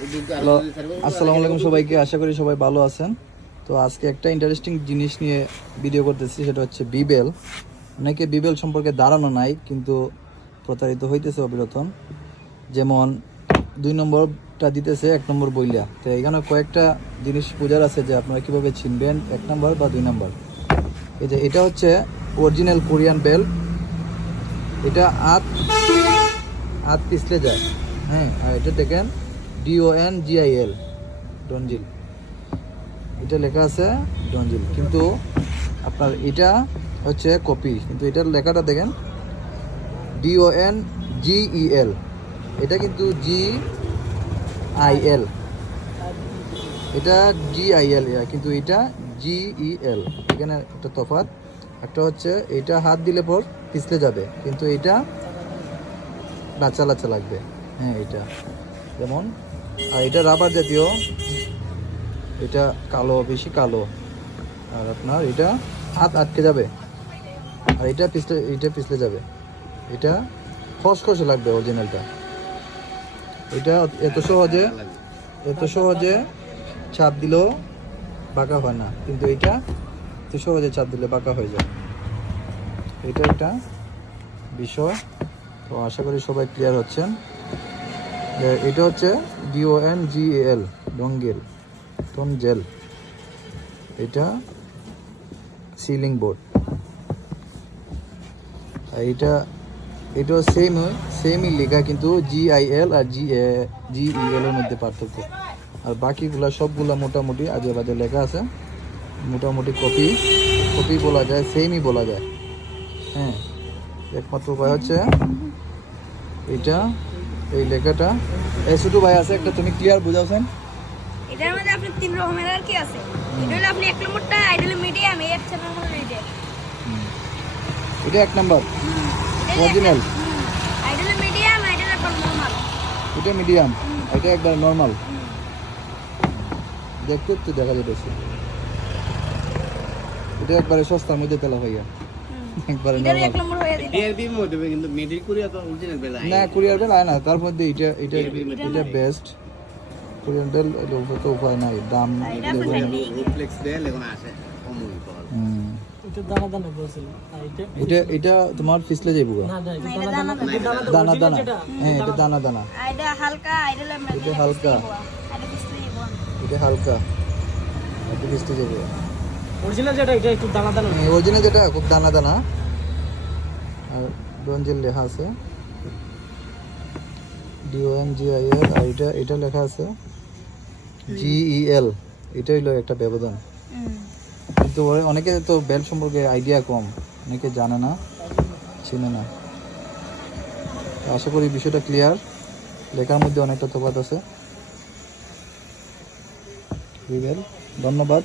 Hello, আসসালামু আলাইকুম সবাইকে। আশা করি সবাই ভালো আছেন। তো আজকে একটা ইন্টারেস্টিং জিনিস নিয়ে ভিডিও করতেছি, সেটা হচ্ছে বিবেল। অনেকে বিবেল সম্পর্কে ধারণা নাই, কিন্তু প্রতারিত হইতেছে অবিরতন। যেমন 2 নম্বরটা দিতেছে 1 নম্বর বইলা। তো এখানে কয়েকটা জিনিস বোঝার আছে যে আপনারা কীভাবে চিনবেন 1 নম্বর বা 2 নম্বর। এই যে এটা হচ্ছে অরিজিনাল কোরিয়ান বেল। এটা হাত পিছলে যায়, হ্যাঁ। আর এটা দেখেন DONGIL, ডনজিল, এটা লেখা আছে ডনজিল, কিন্তু আপনার এটা হচ্ছে কপি। কিন্তু এটার লেখাটা দেখেন DONGEL, এটা কিন্তু GIL, এটা GIL, কিন্তু এটা GEL। এখানে একটা তফাৎ। একটা হচ্ছে এটা হাত দিলে পর পিছলে যাবে, কিন্তু এটা লাচা লাচা লাগবে, হ্যাঁ এটা যেমন। আর এটা রাবার জাতীয়, এটা কালো, বেশি কালো। আর আপনার এটা হাত আটকে যাবে, আর এটা পিছলে যাবে। এটা খসখসে লাগবে অরিজিনালটা। এটা এত সহজে চাপ দিলেও বাঁকা হয় না, কিন্তু এটা এত সহজে চাপ দিলে বাঁকা হয়ে যায়। এটা একটা বিষয়। তো আশা করি সবাই ক্লিয়ার হচ্ছেন। এটা হচ্ছে DONGAL, ডনজেল। এটা সিলিং বোর্ড। আর এটাও সেমই লেখা, কিন্তু GIL আর GEL এর মধ্যে পার্থক্য। আর বাকিগুলা সবগুলা মোটামুটি আজে বাজে লেখা আছে, মোটামুটি কপি বলা যায়, সেমই বলা যায়, হ্যাঁ। একমাত্র উপায় হচ্ছে এটা, এই লেখাটা। এই ছোট ভাই আছে একটা, তুমি ক্লিয়ার বুঝাওছেন। এটার মধ্যে আপনি 3 রকমের আর কি আছে। এটা হলো আপনি 1 নম্বরটা, এটা হলো মিডিয়াম, এই একটা নম্বর এটা। এটা 1 নাম্বার অরিজিনাল, এটা হলো মিডিয়াম, এটা হলো একবার নরমাল। এটা মিডিয়াম, এটা একবার নরমাল। দেখতে তো দেখা যাচ্ছে এটা একবারে সস্তার মধ্যে তেলা ভাইয়া, একবারে এটা 1 নরমাল। নম্বর হয়ে দিল। ডিআরবি মধ্যে কিন্তু মিডিল কোরিয়া তো অরিজিনাল বেলা না, কোরিয়ার বেল আয় না, তার মধ্যে এটা বেস্ট। কোরিয়ান বেল তো উপায় নাই, দাম রুফ্লেক্স দেয় লেগুন আসে অমুই পাওয়া এটা দানা দানা বলছিল। আর এটা তোমার পিছলে যাইবো গা। না না না, এটা দানা দানা দানা, হ্যাঁ এটা দানা দানা। এটা হালকা, এটা হলো আমরা এটা হালকা, এটা পিছলে দিব। এটা হালকা, এটা পিছলে যাবে। অরিজিনাল যেটা এটা একটু দানা দানা। অরিজিনাল যেটা খুব দানা দানা। আর ডনজেল লেখা আছে DONGIL, আর এটা লেখা আছে GEL। এটা হইলো একটা ব্যবধান। কিন্তু অনেকে তো বেল সম্পর্কে আইডিয়া কম, অনেকে জানে না, চিনে না। আশা করি বিষয়টা ক্লিয়ার। লেখার মধ্যে অনেকটা তফাৎ আছে। ধন্যবাদ।